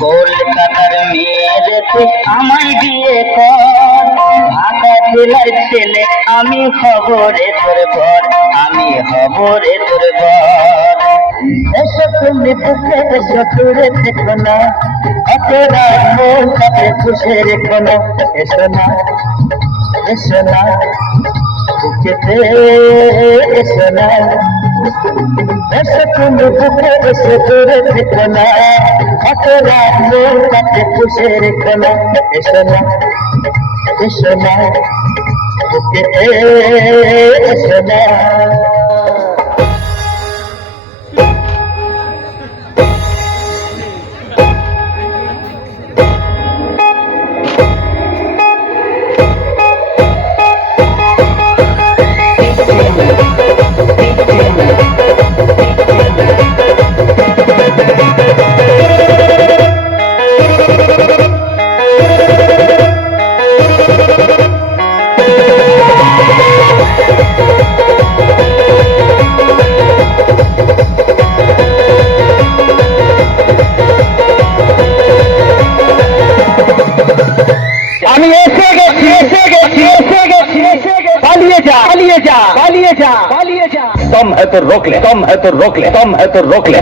কলকাতার মেয়েরেতে আমায় বিয়ে কর, ঢাকা জেলার ছেলে আমি হব রে তোর বর, আমি হব রে তোর বর। এসো তুমি বুকে এসো দূরে থেকো না, এত রাত মন কাছে খুশে রেখো না। এসো না এসো না বুকেতে এসো না, এসো তুমি বুকে এসো দূরে থেকো না, এত রাত মন কাছে খুশে রেখো না। এসো না এসো না বুকেতে এসো না। আমি এসে গেছি এসে গেছি এসে গেছি এসে গেছি, পালিয়ে যা পালিয়ে যা পালিয়ে যা পালিয়ে যা। तुम है तो रोक ले, तुम है तो रोक ले, तुम है तो रोक ले।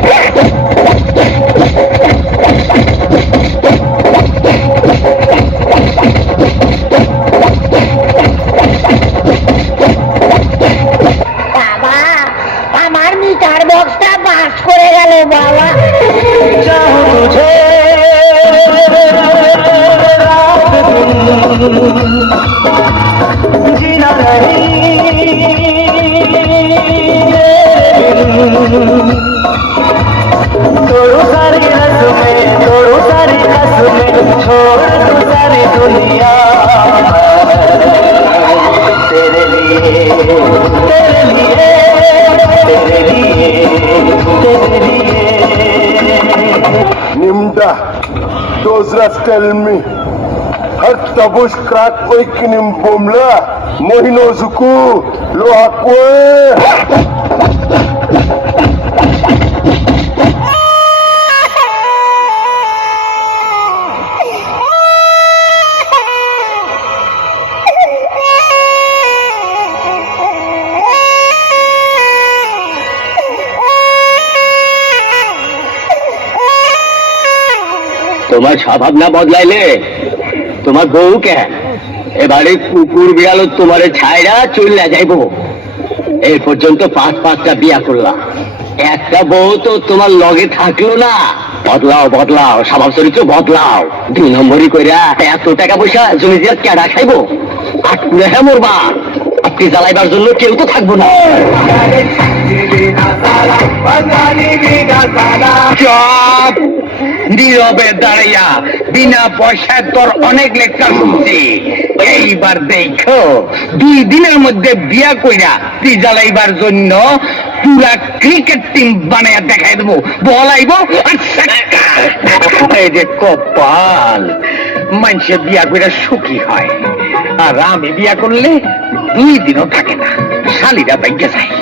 বাবা, আমার মিটার বক্সটা বাস করে গেল বাবা। जीना नहीं तोड़ो सारी रस्में, तोड़ो सारी रस्में, छोड़ दो सारी दुनिया तेरे लिए तेरे लिए तेरे लिए तेरे लिए। Nimda, those rats tell me. Har tabush crack oikinim bomla, mohino zuku, lo akwe. তোমার স্বভাব না বদলাইলে তোমার বউ কেন এবারে কুকুর বিড়াল তোমার ছাইরা চলে যাইব। এই পর্যন্ত 5-5টা বিয়া করলা, একটা বউ তো তোমার লগে থাকলো না। বদলাও বদলাও, স্বভাব চরিত্র বদলাও। 2 নম্বরই কইরা এত টাকা পয়সা জমি দিয়ে কেডা খাইবো? আটকুড়ে হ্যাঁ মরবা। আপনি জ্বালাইবার জন্য কেউ তো থাকবো না। চুপ, নীরবে দাঁড়াইয়া বিনা পয়সায় তোর অনেক লেকচার শুনছি। এইবার দেখো 2 দিনের মধ্যে বিয়া কইরা তুই জ্বালাইবার জন্য পুরা ক্রিকেট টিম বানাইয়া দেখাই দেবো। বল আইব এই যে কপাল, মানুষে বিয়া কইরা সুখী হয়, আর আমি বিয়া করলে 2 দিনও থাকে না, শালিরা বাইকে যায়।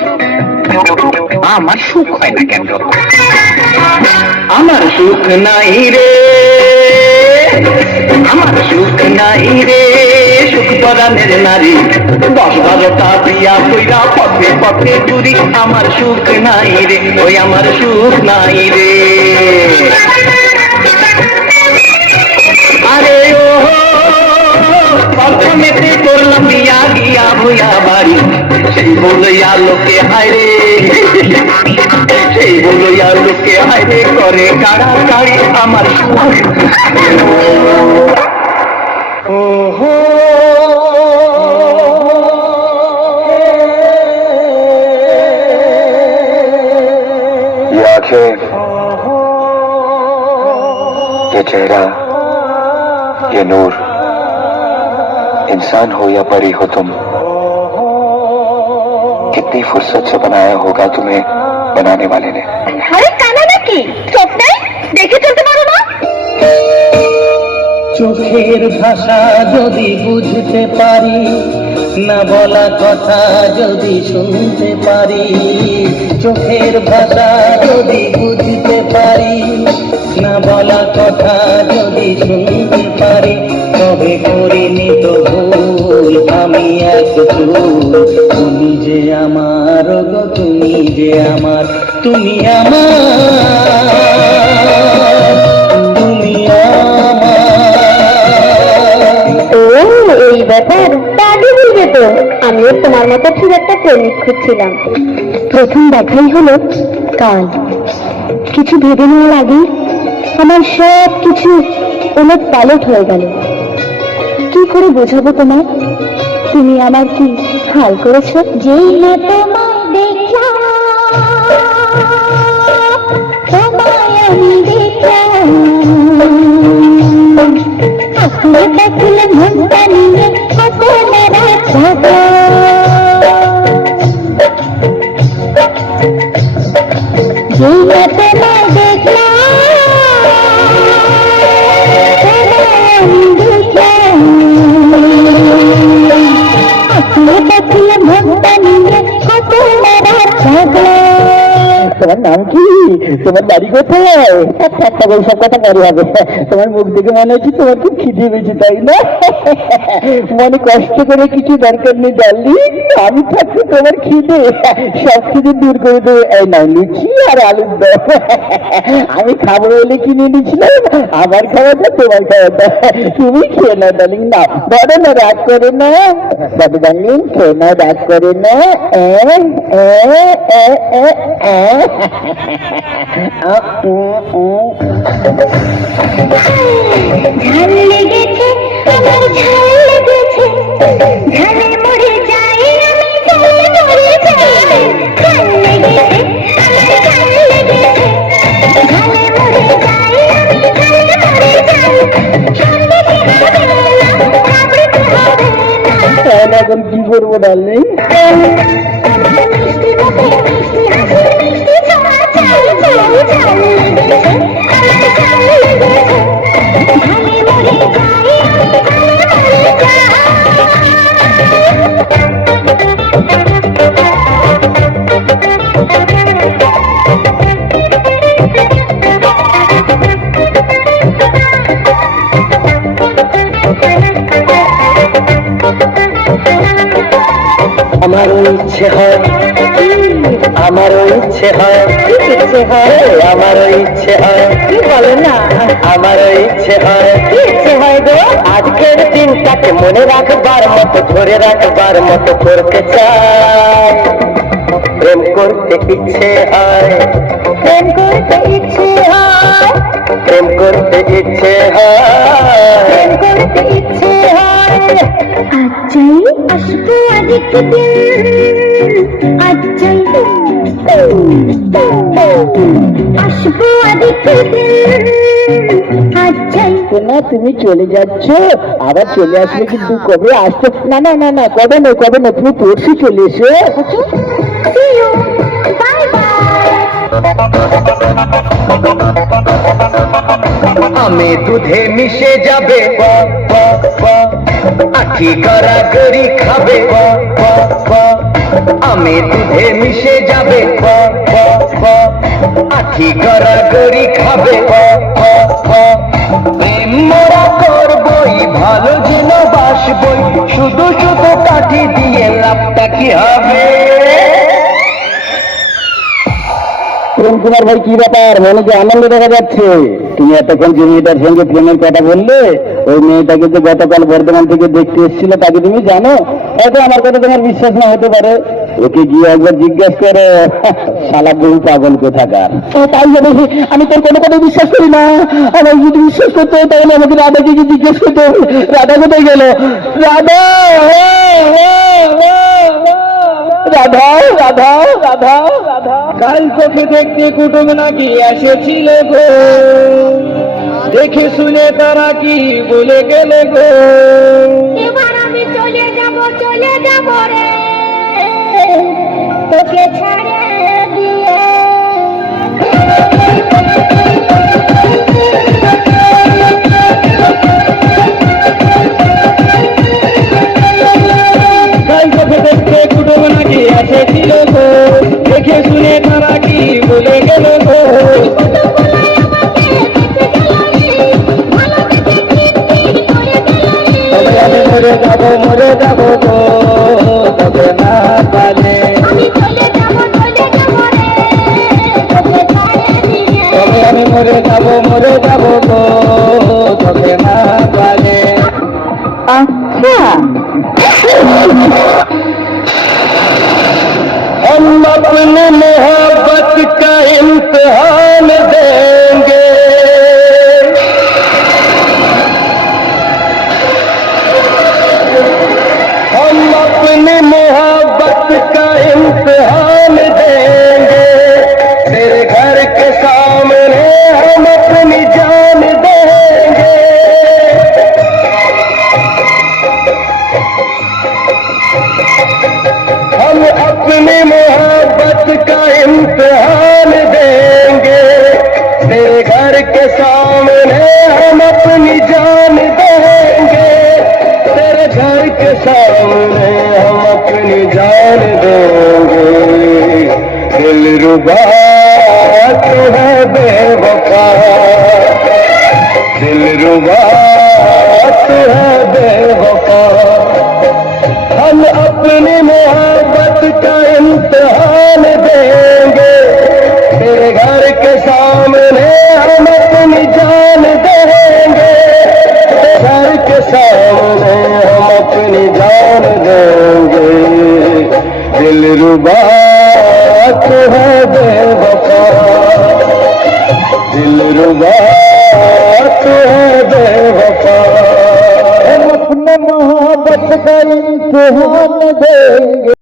আমার সুখ হয় না কেন? আমার সুখ নাই রে, আমার সুখ নাই রে, সুখ পরাণের নারী 10-12টা বিয়া কইরা পথে পথে ঘুরি। আমার সুখ নাই রে, ওই আমার সুখ নাই রে। আরে ও প্রথমেতে করলাম বিয়া গিয়া ভুয়া বাড়ি, সেই বলইয়া লোকে হায়রে, সেই বলইয়া লোকে হায়রে করে কাড়াকাড়ি। আমার ওহো ये आंखें, ये चेहरा, ये नूर, इंसान हो या परी हो तुम, कितनी फुर्सत से बनाया होगा तुम्हें बनाने वाले ने। আরে কানা নাকি? চোখ নেই, দেখে চলতে পারো না? চোখের ভাষা যদি বুঝতে পারি, না বলা কথা যদি শুনতে পারি, চোখের ভাষা যদি বুঝতে পারি, না বলা কথা যদি শুনতে পারি, তবে করিনি তো ভুল আমি এক চুল। তুমি যে আমার গো, তুমি যে আমার, তুমি আমার, তুমি আমার। ও এই ব্যাপার, তা আগে বলবে তো। আমিও তোমার মতো ঠিক একটা প্রেমিক খুঁজছিলাম। প্রথম দেখাই হলো কাল। কিছু ভেবে নেওয়ার আগে আমার সব কিছু ওলট পালট হয়ে গেল। কি করে বোঝাবো তোমায় তুমি আমার কি হাল করেছো? যেই না তোমায় দেখলাম, তোমায় আমি দেখলাম, আপনি দেখলে মনটা নিয়ে কত মেরা থাকো। যেই না তোমায় দেখলাম, তোমায় আমি দেখলাম, আপনি দেখলে মনটা নিয়ে কত মেরা থাকো। তোমার নাম কি? তোমার বাড়ি কোথায়? একটা সব কথা পরে হবে। তোমার মুখ দেখে মনে হচ্ছে তোমার খুব খিদে পেয়েছে, তাই না? মনে কষ্ট করে কিছু দরকার নেই ডার্লিং, আমি থাকছি তোমার খিদে সব খিদে দূর করে দেবো। এই নাও লুচি আর আলুর দম। আমি খাবো বলে কিনে নিয়েছিলাম, আমার খাওয়াটা তোমার খাওয়াটা। তুমি খেয়ে নাও ডার্লিং, না বড় না, রাগ করে না বাবু ডার্লিং, খেয়ে নাও, রাগ করে না। ঝাল লেগেছে আমার, ঝাল লেগেছে, ঝালে মরে যাই আমি, ঝালে মরে যাই। ঝাল লেগেছে আমার, ঝাল লেগেছে, ঝালে মরে যাই আমি, ঝালে মরে যাই। সন্দেহ হবে না, ঘাবড়াতে হবে না। এখন কি করবো ডার্লিং? মিষ্টি মুখে মিষ্টি হাসি, মিষ্টি ছোঁয়া চাই, চাই, ঝাল লেগেছে আমার, ঝাল লেগেছে, ঝালে মরে যাই আমি, ঝালে মরে যাই। আমারও ইচ্ছে হয়, আমারও ইচ্ছে হয়, ইচ্ছে হয়, আমারও ইচ্ছে হয়। কি বলো না? আমারও ইচ্ছে হয়, ইচ্ছে হয় গো। আজকের দিনটাকে মনে রাখবার মতো, ধরে রাখবার মতো করতে চাই। প্রেম করতে ইচ্ছে হয়, প্রেম করতে ইচ্ছে হয়, প্রেম করতে ইচ্ছে হয়, প্রেম করতে ইচ্ছে হয়। আচ্ছাই আসবো আরেকদিন, আচ্ছাই আসবো আরেকদিন, আচ্ছাই। না তুমি চলে যাচ্ছ, আবার চলে আসবে কিন্তু কবে আসছো? না না না না, কবে নয়, কবে নয়, তুমি পরশু চলে এসো। Bye bye. আমি দুধে মিশে যাবে, আখি গড়াগড়ি খাবে, আমি দুধে মিশে যাবে, আখি গড়াগড়ি খাবে। প্রেম মোরা করবই, ভালো যেন বাসবই, শুধু শুধু কাঠি দিয়ে লাভটা কি হবে? প্রেম কুমার ভাই, কি ব্যাপার? মনে যে আনন্দ দেখা যাচ্ছে। তুমি এতক্ষণ যে মেয়েটার সঙ্গে প্রেমের কথা বললে, ওই মেয়েটাকে যে গতকাল বর্ধমান থেকে দেখতে এসেছিল, তাকে তুমি জানো? হয়তো আমার কথা তোমার বিশ্বাস না হতে পারে, ওকে গিয়ে একবার জিজ্ঞেস করে। শালা বহু পাগল কোথাকার। তাই হবে, আমি তোর কোনো কথা বিশ্বাস করি না। আমার যদি বিশ্বাস করতে হয় তাহলে আমাকে রাধাকে গিয়ে জিজ্ঞেস করতে হবে। রাধা কোথায় গেল? রাধা, রাধা, রাধা, রাধা, রাধা। কাল তোকে দেখতে কুটুম নাকি এসেছিল গো, দেখে শুনে তারা কি বলে গেলে গো। এবার আমি চলে যাব রে, তোকে ছাড়ে দিয়ে। মরে যাবো গো তোকে না পালে। আচ্ছা, हम अपने मोहब्बत का इम्तिहान देंगे, हम अपनी मोहब्बत का इम्तिहान देंगे, तेरे घर के सामने हम अपनी जान देंगे। हम अपनी मोहब्बत का इम्तिहान देंगे, तेरे घर के सामने हम अपनी जान देंगे, तेरे घर के सामने हम अपनी जान देंगे। दिलरुबा तू है बेवफा, दिलरुबा तू है बेवफा। हम अपनी मोहब्बत का इम्तिहान देंगे, तेरे घर के सामने हम अपनी जान देंगे, तेरे घर के सामने हम अपनी जान देंगे। दिलरुबा तू है बेवफा, दिलरुबा तू है बेवफा। हम अपने मोहब्बत का इम्तिहान देंगे।